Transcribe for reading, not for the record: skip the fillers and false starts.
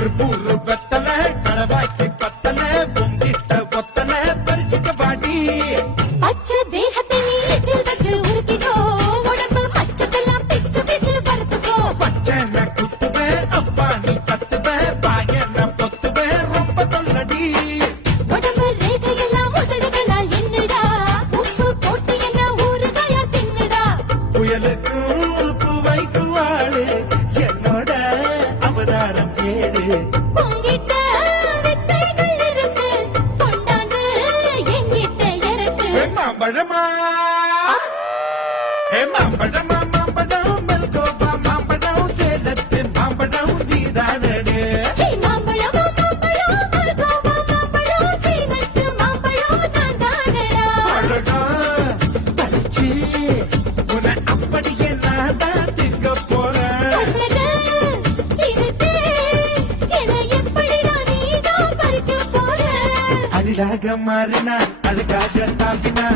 கற்பூர வெத்தல கடவாய்க்கு பத்தல பொங்கிட்ட ஒத்தல பறிச்சுக்க பாடி பச்சை தேகத்தை நீ எச்சில் வச்சு உருக்கிக்கோ உடம்பு மச்சத்தெல்லாம் பிச்சு பிச்சு பருத்துக்கோ பச்சை நான் குத்துவேன் அப்பா நீ கத்துவேன் பாய நான் பொத்துவேன் ரொம்ப தொல்லடி உடம்பு ரேகையெல்லாம் உதடுகளால் என்னடா உப்பு போட்டு என்ன ஊறுகாயா தின்னுடா புயலுக்கும் பூவைக்கும் ஆளு என்னோட அவதாரம் ஏழு உங்கிட்ட வித்தைகள் இருக்கு கொண்டாந்து என்கிட்ட இருக்கு மாம்பழமா மாம்பழமா மாம்பழம் மல்கோவா மாம்பழம் சேலத்து மாம்பழம் நீதானடு மாம்பழமா மாம்பழம் மல்கோவா மாம்பழம் சேலத்து மாம்பழம் நான் தானடா அழகா பறிச்சு உன்னை அப்படியே நான் தான் திங்க போறேன் கசட இருக்கு என எப்படிடா நீதான் பறிக்க போற அழகாக மாறினான் அழகாக தாவினான்